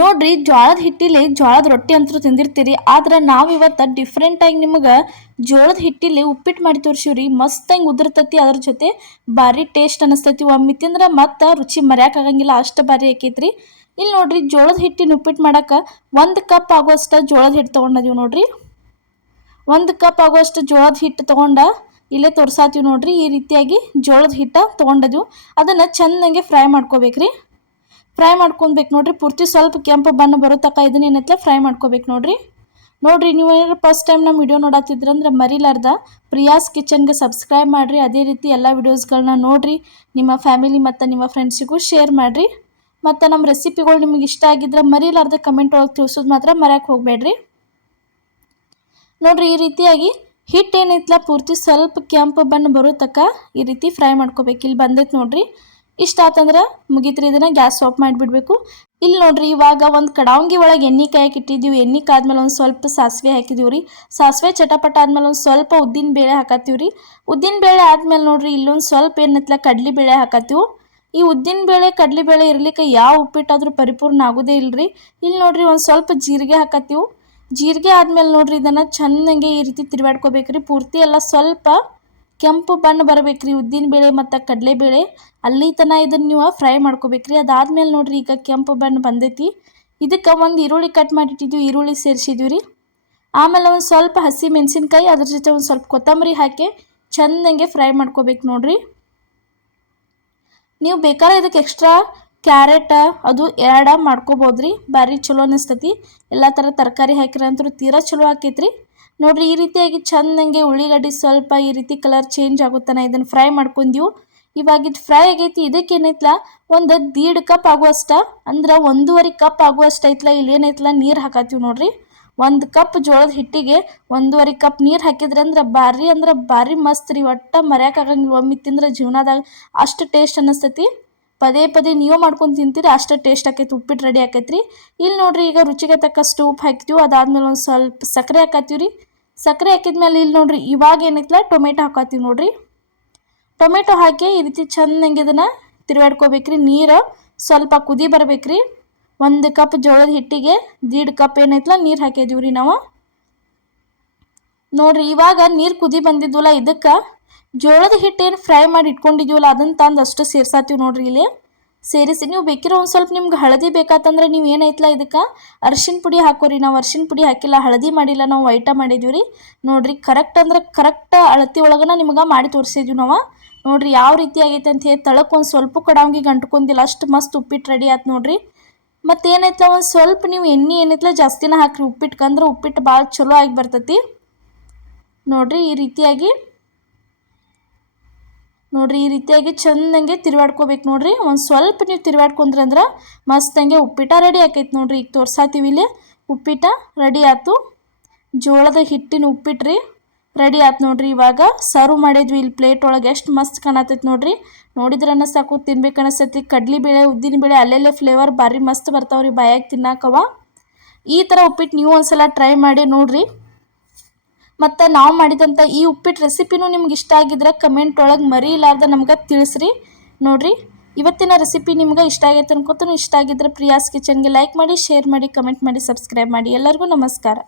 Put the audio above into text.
ನೋಡ್ರಿ, ಜೋಳದ ಹಿಟ್ಟಿಲಿ ಜೋಳದ ರೊಟ್ಟಿ ಅಂತೂ ತಿಂದಿರ್ತೀರಿ. ಆದ್ರೆ ನಾವು ಇವತ್ತು ಡಿಫ್ರೆಂಟಾಗಿ ನಿಮಗೆ ಜೋಳದ ಹಿಟ್ಟಿಲಿ ಉಪ್ಪಿಟ್ಟು ಮಾಡಿ ತೋರಿಸಿವ್ರಿ. ಮಸ್ತಾಗಿ ಉದುರ್ತತಿ, ಅದ್ರ ಜೊತೆ ಭಾರಿ ಟೇಸ್ಟ್ ಅನಿಸ್ತೈತಿ. ಒಮ್ಮೆ ತಿಂದ್ರೆ ಮತ್ತೆ ರುಚಿ ಮರ್ಯಾಕಾಗಂಗಿಲ್ಲ, ಅಷ್ಟು ಭಾರಿ ಆಕೈತ್ರಿ. ಇಲ್ಲಿ ನೋಡ್ರಿ, ಜೋಳದ ಹಿಟ್ಟಿನ ಉಪ್ಪಿಟ್ಟು ಮಾಡಕ್ಕೆ 1 ಕಪ್ ಆಗುವಷ್ಟು ಜೋಳದ ಹಿಟ್ಟು ತೊಗೊಂಡಿದ್ದೀವಿ ನೋಡ್ರಿ. 1 ಕಪ್ ಆಗುವಷ್ಟು ಜೋಳದ ಹಿಟ್ಟು ತೊಗೊಂಡ ಇಲ್ಲೇ ತೋರ್ಸಾತೀವಿ ನೋಡ್ರಿ. ಈ ರೀತಿಯಾಗಿ ಜೋಳದ ಹಿಟ್ಟು ತೊಗೊಂಡಿದ್ದೀವಿ. ಅದನ್ನು ಚೆನ್ನಾಗಿ ಫ್ರೈ ಮಾಡ್ಕೋಬೇಕ್ರಿ. ಫ್ರೈ ಮಾಡ್ಕೊಬೇಕು ನೋಡ್ರಿ. ಪೂರ್ತಿ ಸ್ವಲ್ಪ ಕೆಂಪು ಬಣ್ಣ ಬರೋ ತನಕ ಇದನ್ನೇನೈತೆ ಫ್ರೈ ಮಾಡ್ಕೋಬೇಕು ನೋಡ್ರಿ. ನೀವು ಏನಾದ್ರು ಫಸ್ಟ್ ಟೈಮ್ ನಮ್ಮ ವಿಡಿಯೋ ನೋಡತ್ತಿದ್ರಂದ್ರೆ ಮರಿಲಾರ್ದ ಪ್ರಿಯಾಸ್ ಕಿಚನ್ಗೆ ಸಬ್ಸ್ಕ್ರೈಬ್ ಮಾಡಿರಿ. ಅದೇ ರೀತಿ ಎಲ್ಲ ವಿಡಿಯೋಸ್ಗಳನ್ನ ನೋಡಿರಿ. ನಿಮ್ಮ ಫ್ಯಾಮಿಲಿ ಮತ್ತು ನಿಮ್ಮ ಫ್ರೆಂಡ್ಸಿಗೂ ಶೇರ್ ಮಾಡಿರಿ. ಮತ್ತು ನಮ್ಮ ರೆಸಿಪಿಗಳು ನಿಮಗೆ ಇಷ್ಟ ಆಗಿದ್ರೆ ಮರಿಲಾರ್ದ ಕಮೆಂಟ್ ಒಳಗೆ ತಿಳಿಸೋದು ಮಾತ್ರ ಮರ್ಯಾಕೆ ಹೋಗಬೇಡ್ರಿ. ನೋಡ್ರಿ, ಈ ರೀತಿಯಾಗಿ ಹಿಟ್ಟು ಏನೈತಲ್ಲ ಪೂರ್ತಿ ಸ್ವಲ್ಪ ಕೆಂಪು ಬಣ್ಣ ಬರೋ ತನಕ ಈ ರೀತಿ ಫ್ರೈ ಮಾಡ್ಕೋಬೇಕು. ಇಲ್ಲಿ ಬಂದೈತೆ ನೋಡ್ರಿ. ಇಷ್ಟ ಆತಂದ್ರೆ ಮುಗಿತ್ರಿ. ಇದನ್ನು ಗ್ಯಾಸ್ ಆಫ್ ಮಾಡಿಬಿಡ್ಬೇಕು. ಇಲ್ಲಿ ನೋಡ್ರಿ, ಇವಾಗ ಒಂದು ಕಡಾವಂಗಿ ಒಳಗೆ ಎಣ್ಣೆ ಕಾಯಕ್ಕೆ ಇಟ್ಟಿದ್ದೀವಿ. ಎಣ್ಣೆ ಕಾದ್ಮೇಲೆ ಒಂದು ಸ್ವಲ್ಪ ಸಾಸಿವೆ ಹಾಕಿದೀವಿ ರೀ. ಸಾಸಿವೆ ಚಟಪಟ ಆದ್ಮೇಲೆ ಒಂದು ಸ್ವಲ್ಪ ಉದ್ದಿನ ಬೇಳೆ ಹಾಕತ್ತೀವಿ ರೀ. ಉದ್ದಿನ ಬೇಳೆ ಆದ್ಮೇಲೆ ನೋಡ್ರಿ, ಇಲ್ಲೊಂದು ಸ್ವಲ್ಪ ಏನೈತಲ್ಲ ಕಡ್ಲಿ ಬೇಳೆ ಹಾಕತ್ತೀವಿ. ಈ ಉದ್ದಿನ ಬೇಳೆ ಕಡ್ಲಿ ಬೇಳೆ ಇರ್ಲಿಕ್ಕೆ ಯಾವ ಉಪ್ಪಿಟ್ಟಾದ್ರೂ ಪರಿಪೂರ್ಣ ಆಗೋದೇ ಇಲ್ರಿ. ಇಲ್ಲಿ ನೋಡ್ರಿ, ಒಂದು ಸ್ವಲ್ಪ ಜೀರಿಗೆ ಹಾಕತ್ತೀವಿ. ಜೀರಿಗೆ ಆದ್ಮೇಲೆ ನೋಡ್ರಿ, ಇದನ್ನು ಚೆನ್ನಾಗಿ ಈ ರೀತಿ ತಿರುವಾಡ್ಕೋಬೇಕ್ರಿ. ಪೂರ್ತಿ ಎಲ್ಲ ಸ್ವಲ್ಪ ಕೆಂಪು ಬಣ್ಣ ಬರಬೇಕ್ರಿ. ಉದ್ದಿನ ಬೇಳೆ ಮತ್ತು ಕಡಲೆಬೇಳೆ ಅಲ್ಲಿ ತನಕ ಇದನ್ನು ನೀವು ಫ್ರೈ ಮಾಡ್ಕೋಬೇಕ್ರಿ. ಅದಾದ್ಮೇಲೆ ನೋಡ್ರಿ, ಈಗ ಕೆಂಪು ಬಣ್ಣ ಬಂದೈತಿ. ಇದಕ್ಕೆ ಒಂದು ಈರುಳ್ಳಿ ಕಟ್ ಮಾಡಿಟ್ಟಿದ್ವಿ, ಈರುಳ್ಳಿ ಸೇರಿಸಿದ್ವಿ ರೀ. ಆಮೇಲೆ ಒಂದು ಸ್ವಲ್ಪ ಹಸಿ ಮೆಣಸಿನ್ಕಾಯಿ, ಅದ್ರ ಜೊತೆ ಒಂದು ಸ್ವಲ್ಪ ಕೊತ್ತಂಬರಿ ಹಾಕಿ ಚೆನ್ನಾಗಿ ಫ್ರೈ ಮಾಡ್ಕೋಬೇಕು ನೋಡ್ರಿ. ನೀವು ಬೇಕಾದ್ರೆ ಇದಕ್ಕೆ ಎಕ್ಸ್ಟ್ರಾ ಕ್ಯಾರೆಟ್ ಅದು ಆ್ಯಡ್ ಮಾಡ್ಕೋಬೋದ್ರಿ. ಭಾರಿ ಚಲೋ ಅನಿಸ್ತತಿ. ಎಲ್ಲ ಥರ ತರಕಾರಿ ಹಾಕಿರಂತೂ ತೀರಾ ಚಲೋ ಆಕೈತ್ರಿ. ನೋಡ್ರಿ, ಈ ರೀತಿಯಾಗಿ ಚೆನ್ನಾಗಿ ಉಳ್ಳಿಗಡ್ಡಿ ಸ್ವಲ್ಪ ಈ ರೀತಿ ಕಲರ್ ಚೇಂಜ್ ಆಗುತ್ತಾನೆ ಇದನ್ನು ಫ್ರೈ ಮಾಡ್ಕೊಂಡ್ಯೂ. ಇವಾಗ ಇದು ಫ್ರೈ ಆಗೈತಿ. ಇದಕ್ಕೆ ಏನೈತಲ್ಲ ಒಂದು 1.5 ಕಪ್ ಆಗುವಷ್ಟ, ಅಂದ್ರೆ 1.5 ಕಪ್ ಆಗುವಷ್ಟು ಐತಲ್ಲ. ಇಲ್ಲಿ ಏನೈತಲ್ಲ ನೀರು ಹಾಕತ್ತೀವಿ ನೋಡ್ರಿ. 1 ಕಪ್ ಜೋಳದ ಹಿಟ್ಟಿಗೆ 1.5 ಕಪ್ ನೀರು ಹಾಕಿದ್ರೆ ಅಂದ್ರೆ ಭಾರಿ ಮಸ್ತ್ ರೀ. ಒಟ್ಟು ಮರ್ಯಾಕಾಗಂಗಿಲ್ಲ. ಒಮ್ಮೆ ತಿಂದ್ರೆ ಜೀವನದಾಗ ಅಷ್ಟು ಟೇಸ್ಟ್ ಅನ್ನಿಸ್ತೈತಿ. ಪದೇ ಪದೇ ನೀವು ಮಾಡ್ಕೊಂಡು ತಿಂತೀರಿ, ಅಷ್ಟು ಟೇಸ್ಟ್ ಆಕೈತಿ. ಉಪ್ಪಿಟ್ಟು ರೆಡಿ ಆಕೈತ್ರಿ. ಇಲ್ಲಿ ನೋಡ್ರಿ, ಈಗ ರುಚಿಗೆ ತಕ್ಕಷ್ಟು ಉಪ್ಪು ಹಾಕ್ತೀವಿ. ಅದಾದ್ಮೇಲೆ ಒಂದು ಸ್ವಲ್ಪ ಸಕ್ಕರೆ ಹಾಕತ್ತೀವಿ ರೀ. ಸಕ್ಕರೆ ಹಾಕಿದ್ಮೇಲೆ ಇಲ್ಲಿ ನೋಡ್ರಿ, ಇವಾಗ ಏನೈತಲ್ಲ ಟೊಮೆಟೊ ಹಾಕತ್ತೀವಿ ನೋಡ್ರಿ. ಟೊಮೆಟೊ ಹಾಕಿ ಈ ರೀತಿ ಚೆನ್ನಾಗಿ ಇದನ್ನು ತಿರುವಾಡ್ಕೋಬೇಕ್ರಿ. ನೀರು ಸ್ವಲ್ಪ ಕುದಿ ಬರಬೇಕ್ರಿ. 1 ಕಪ್ ಜೋಳದ ಹಿಟ್ಟಿಗೆ 1.5 ಕಪ್ ಏನೈತಲ್ಲ ನೀರು ಹಾಕಿದೀವಿ ರೀ ನಾವು. ನೋಡ್ರಿ, ಇವಾಗ ನೀರು ಕುದಿ ಬಂದಿದ್ವಲ್ಲ, ಇದಕ್ಕೆ ಜೋಳದ ಹಿಟ್ಟೇನು ಫ್ರೈ ಮಾಡಿ ಇಟ್ಕೊಂಡಿದ್ದೀವಲ್ಲ ಅದನ್ನು ತಂದು ಅಷ್ಟು ಸೇರ್ಸಾತೀವಿ ನೋಡ್ರಿ. ಇಲ್ಲಿ ಸೇರಿಸಿ ನೀವು ಬೇಕಿರೋ ಒಂದು ಸ್ವಲ್ಪ ನಿಮ್ಗೆ ಹಳದಿ ಬೇಕಾತಂದ್ರೆ ನೀವು ಏನೈತಲ್ಲ ಇದಕ್ಕೆ ಅರಿಶಿನ ಪುಡಿ ಹಾಕೋರಿ. ನಾವು ಅರಿಶಿನ ಪುಡಿ ಹಾಕಿಲ್ಲ, ಹಳದಿ ಮಾಡಿಲ್ಲ, ನಾವು ವೈಟ ಮಾಡಿದ್ದೀವಿ ರೀ. ನೋಡ್ರಿ, ಕರೆಕ್ಟ್ ಅಂದ್ರೆ ಕರೆಕ್ಟ್ ಅಳತಿ ಒಳಗನ ನಿಮ್ಗೆ ಮಾಡಿ ತೋರಿಸಿದ್ವಿ ನಾವು. ನೋಡ್ರಿ ಯಾವ ರೀತಿ ಆಗೈತೆ ಅಂತ ಹೇಳಿ. ತಳಕ್ಕೆ ಒಂದು ಸ್ವಲ್ಪ ಕಡಾವಂಗಿ ಗಂಟ್ಕೊಂದಿಲ್ಲ, ಅಷ್ಟು ಮಸ್ತ್ ಉಪ್ಪಿಟ್ಟು ರೆಡಿ ಆಯ್ತು ನೋಡ್ರಿ. ಮತ್ತು ಏನೈತಲ್ಲ ಒಂದು ಸ್ವಲ್ಪ ನೀವು ಎಣ್ಣೆ ಏನೈತಲ್ಲ ಜಾಸ್ತಿನ ಹಾಕ್ರಿ ಉಪ್ಪಿಟ್ಟು, ಅಂದ್ರೆ ಉಪ್ಪಿಟ್ಟು ಭಾಳ ಚಲೋ ಆಗಿ ಬರ್ತೈತಿ ನೋಡ್ರಿ. ಈ ರೀತಿಯಾಗಿ ಚೆನ್ನಾಗಿ ತಿರುವಾಡ್ಕೋಬೇಕು ನೋಡ್ರಿ. ಒಂದು ಸ್ವಲ್ಪ ನೀವು ತಿರುವಾಡ್ಕೊಂಡ್ರಿ ಅಂದ್ರೆ ಮಸ್ತಂಗೆ ಉಪ್ಪಿಟ್ಟು ರೆಡಿ ಆಕೈತೆ ನೋಡ್ರಿ. ಈಗ ತೋರ್ಸಾತೀವಿ ಇಲ್ಲಿ ಉಪ್ಪಿಟ್ಟು ರೆಡಿ ಆಯ್ತು. ಜೋಳದ ಹಿಟ್ಟಿನ ಉಪ್ಪಿಟ್ಟು ರೀ ರೆಡಿ ಆಯ್ತು ನೋಡ್ರಿ. ಇವಾಗ ಸರ್ವ್ ಮಾಡಿದ್ವಿ ಇಲ್ಲಿ ಪ್ಲೇಟ್ ಒಳಗೆ. ಎಷ್ಟು ಮಸ್ತ್ ಕಾಣತೈತೆ ನೋಡ್ರಿ. ನೋಡಿದ್ರೆ ಸಾಕು ತಿನ್ಬೇಕು ಅನಿಸ್ತೈತಿ. ಕಡ್ಲಿ ಬೇಳೆ ಉದ್ದಿನ ಬೇಳೆ ಅಲ್ಲೆಲ್ಲೇ ಫ್ಲೇವರ್ ಭಾರಿ ಮಸ್ತ್ ಬರ್ತಾವ್ರಿ ಬಾಯಾಗಿ ತಿನ್ನಾಕವ. ಈ ಥರ ಉಪ್ಪಿಟ್ಟು ನೀವು ಒಂದ್ಸಲ ಟ್ರೈ ಮಾಡಿ ನೋಡ್ರಿ. ಮತ್ತು ನಾವು ಮಾಡಿದಂಥ ಈ ಉಪ್ಪಿಟ್ಟು ರೆಸಿಪಿನೂ ನಿಮ್ಗೆ ಇಷ್ಟ ಆಗಿದ್ರೆ ಕಮೆಂಟ್ ಒಳಗೆ ಮರಿಲಾರ್ದ ನಮ್ಗೆ ತಿಳಿಸ್ರಿ ನೋಡ್ರಿ. ಇವತ್ತಿನ ರೆಸಿಪಿ ನಿಮ್ಗೆ ಇಷ್ಟ ಆಗೈತೆ ಅನ್ಕೋತೀನಿ. ಇಷ್ಟ ಆಗಿದ್ರೆ ಪ್ರಿಯಾಸ್ ಕಿಚನ್ಗೆ ಲೈಕ್ ಮಾಡಿ, ಶೇರ್ ಮಾಡಿ, ಕಮೆಂಟ್ ಮಾಡಿ, ಸಬ್ಸ್ಕ್ರೈಬ್ ಮಾಡಿ. ಎಲ್ಲರಿಗೂ ನಮಸ್ಕಾರ.